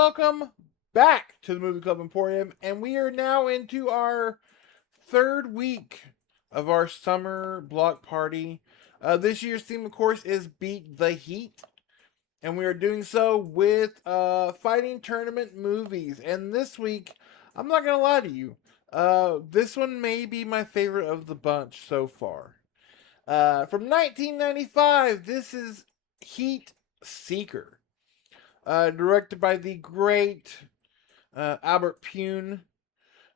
welcome back to the Movie Club Emporium, and we are now into our third week of our summer block party. This year's theme, of course, is Beat the Heat, and we are doing so with fighting tournament movies. And this week, I'm not gonna lie to you, this one may be my favorite of the bunch so far. From 1995, this is Heat-Seeker. Directed by the great Albert Pune,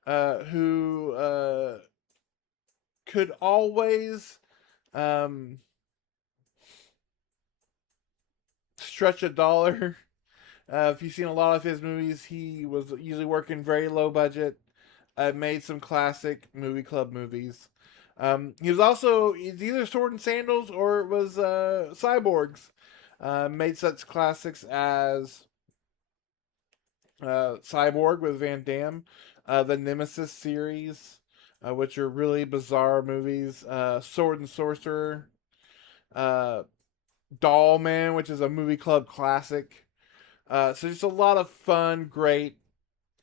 who could always um, stretch a dollar. If you've seen a lot of his movies, he was usually working very low budget. Made some classic movie club movies. He was also he's either Sword and Sandals or it was Cyborgs. Made such classics as Cyborg with Van Damme, the Nemesis series, which are really bizarre movies. Sword and Sorcerer, uh, Doll Man, which is a movie club classic. So just a lot of fun, great,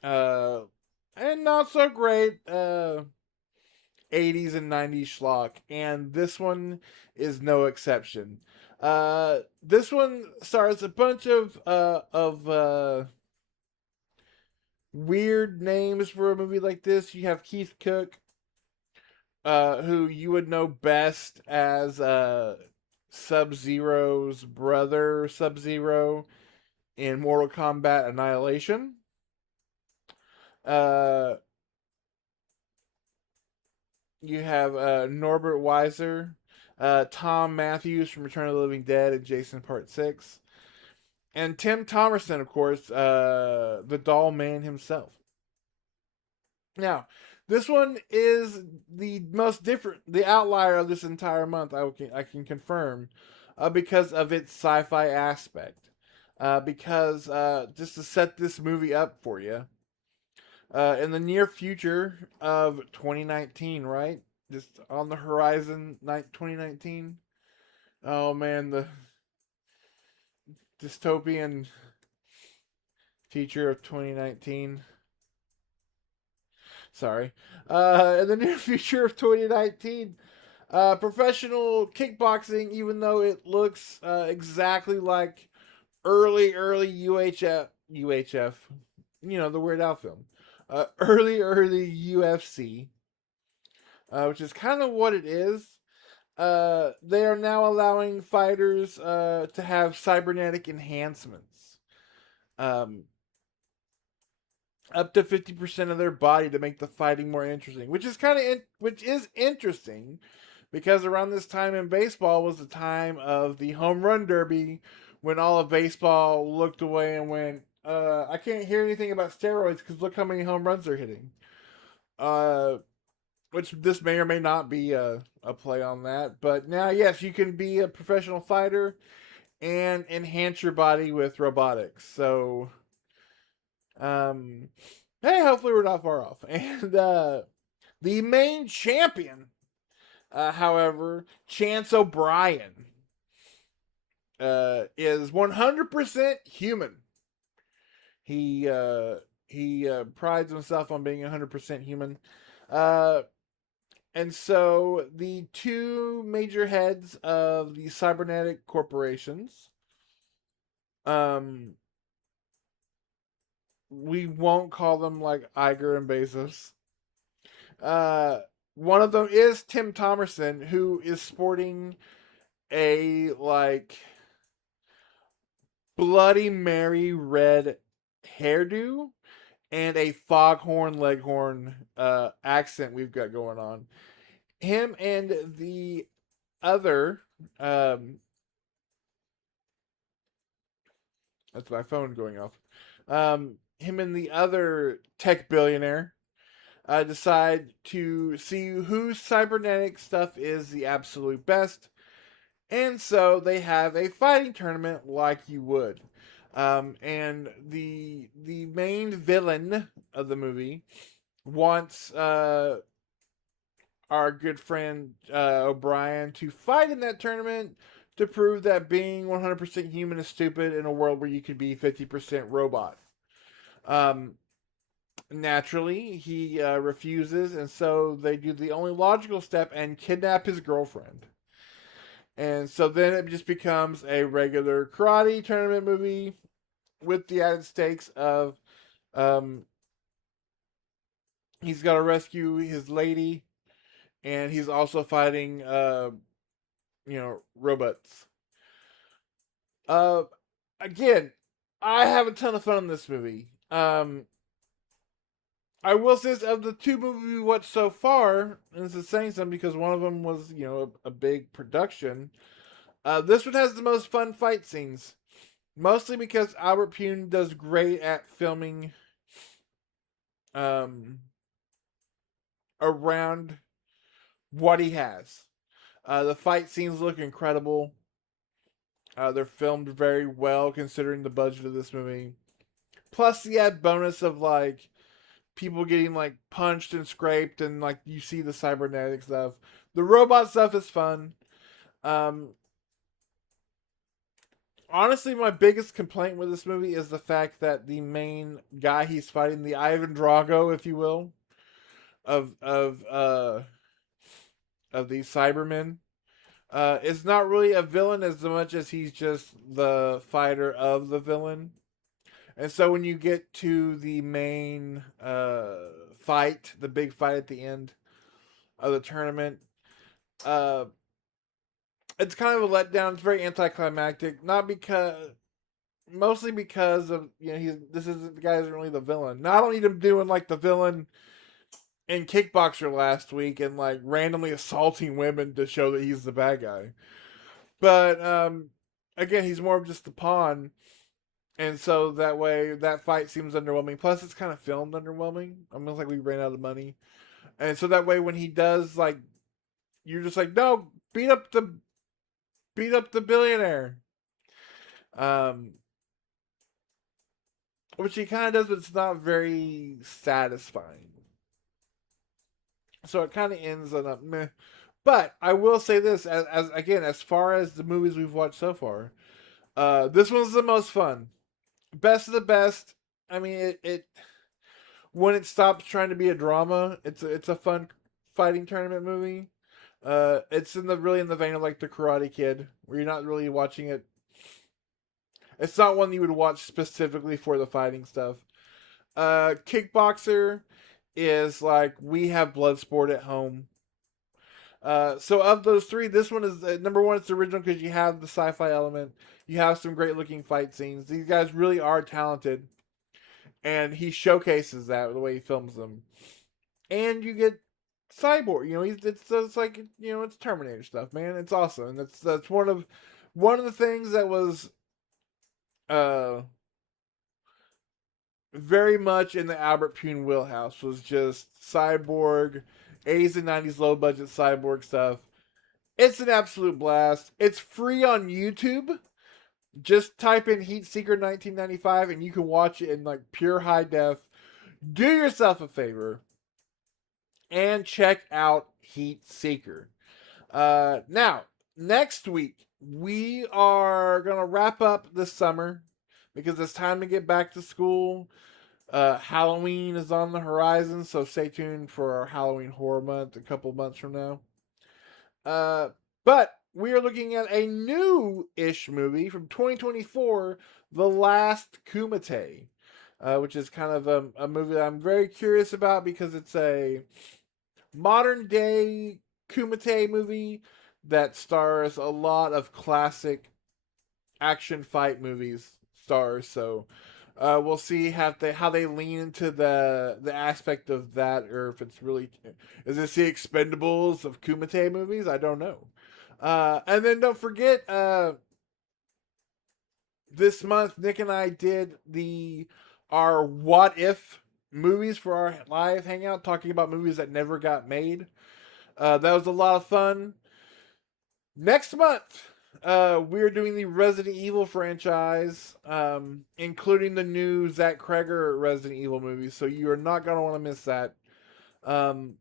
uh, and not so great 80s and 90s schlock, and this one is no exception. This one stars a bunch of weird names for a movie like this. You have Keith Cook, who you would know best as Sub-Zero's brother, Sub-Zero, in Mortal Kombat Annihilation. Uh, you have Norbert Weiser, Tom Matthews from Return of the Living Dead and Jason Part 6. And Tim Thomerson, of course, the Doll Man himself. Now, this one is the most different, the outlier of this entire month. I can confirm, because of its sci-fi aspect. Because just to set this movie up for you, in the near future of 2019, right? Just on the horizon, 2019. Oh man, the dystopian future of 2019. Sorry. In the near future of 2019, professional kickboxing, even though it looks exactly like early UHF, you know, the Weird Al film, early UFC, which is kind of what it is. They are now allowing fighters to have cybernetic enhancements. Um, Up to 50% of their body to make the fighting more interesting, which is which is interesting because around this time in baseball was the time of the home run derby when all of baseball looked away and went, I can't hear anything about steroids because look how many home runs they're hitting. Which this may or may not be a play on that. But now, yes, you can be a professional fighter and enhance your body with robotics. So, hey, hopefully we're not far off. And the main champion, however, Chance O'Brien, is 100% human. He prides himself on being 100% human. And so the two major heads of the cybernetic corporations, we won't call them like Iger and Bezos. One of them is Tim Thomerson, who is sporting a like Bloody Mary red hairdo and a foghorn leghorn accent we've got going on. Him and the other that's my phone going off. Him and the other tech billionaire decide to see whose cybernetic stuff is the absolute best. And so they have a fighting tournament like you would. And the main villain of the movie wants our good friend O'Brien to fight in that tournament to prove that being 100% human is stupid in a world where you could be 50% robot. Um, Naturally, he refuses, and so they do the only logical step and kidnap his girlfriend. And so then it just becomes a regular karate tournament movie with the added stakes of um, he's got to rescue his lady, and he's also fighting robots. Uh, Again, I have a ton of fun in this movie. I will say this, of the two movies we watched so far, and this is saying something because one of them was, a big production. This one has the most fun fight scenes, mostly because Albert Pune does great at filming um, around what he has. The fight scenes look incredible. They're filmed very well considering the budget of this movie. Plus, the add bonus of like people getting like punched and scraped, and like you see the cybernetic stuff. The robot stuff is fun. Um, Honestly, my biggest complaint with this movie is the fact that the main guy he's fighting, the Ivan Drago, if you will, of of uh of these Cybermen, is not really a villain as much as he's just the fighter of the villain. And so when you get to the main fight, the big fight at the end of the tournament, uh, it's kind of a letdown. It's very anticlimactic, not because mostly because of this isn't the guy isn't really the villain. Now I don't need him doing like the villain in Kickboxer last week and like randomly assaulting women to show that he's the bad guy. But again, he's more of just the pawn, and so that way that fight seems underwhelming. Plus, it's kind of filmed underwhelming. Almost like we ran out of money, and so that way when he does like, you're just like, no, beat up the billionaire. Um, which he kind of does, but it's not very satisfying. So it kind of ends on a meh. But I will say this, as again, as far as the movies we've watched so far, this one's the most fun, best of the best. I mean, it when it stops trying to be a drama, it's a fun fighting tournament movie. It's really in the vein of like the Karate Kid, where you're not really watching it. It's not one you would watch specifically for the fighting stuff. Kickboxer is like we have Bloodsport at home. So of those three, this one is number one. It's the original because you have the sci-fi element. You have some great looking fight scenes. These guys really are talented, and he showcases that the way he films them. And you get cyborg. It's like it's Terminator stuff, man. It's awesome, and that's one of the things that was uh very much in the Albert Pune wheelhouse was just cyborg, 80s and 90s low budget cyborg stuff. It's an absolute blast. It's free on YouTube. Just type in Heatseeker 1995 and you can watch it in like pure high def. Do yourself a favor and check out Heatseeker. Now, next week, we are going to wrap up this summer because it's time to get back to school. Halloween is on the horizon, so stay tuned for our Halloween horror month a couple months from now. But we are looking at a new-ish movie from 2024, The Last Kumite, which is kind of a movie that I'm very curious about because it's a modern-day Kumite movie that stars a lot of classic action fight movies stars. So we'll see how they lean into the aspect of that, or if it's really is this the Expendables of Kumite movies? I don't know. And then don't forget, this month Nick and I did our what if movies for our live hangout, talking about movies that never got made. That was a lot of fun. Next month, we're doing the Resident Evil franchise, including the new Zach Kreger Resident Evil movie. So you are not going to want to miss that. So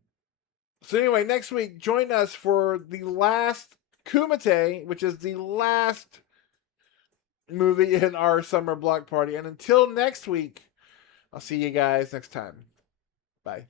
anyway, next week, join us for the last Kumite, which is the last movie in our summer block party. And until next week, I'll see you guys next time. Bye.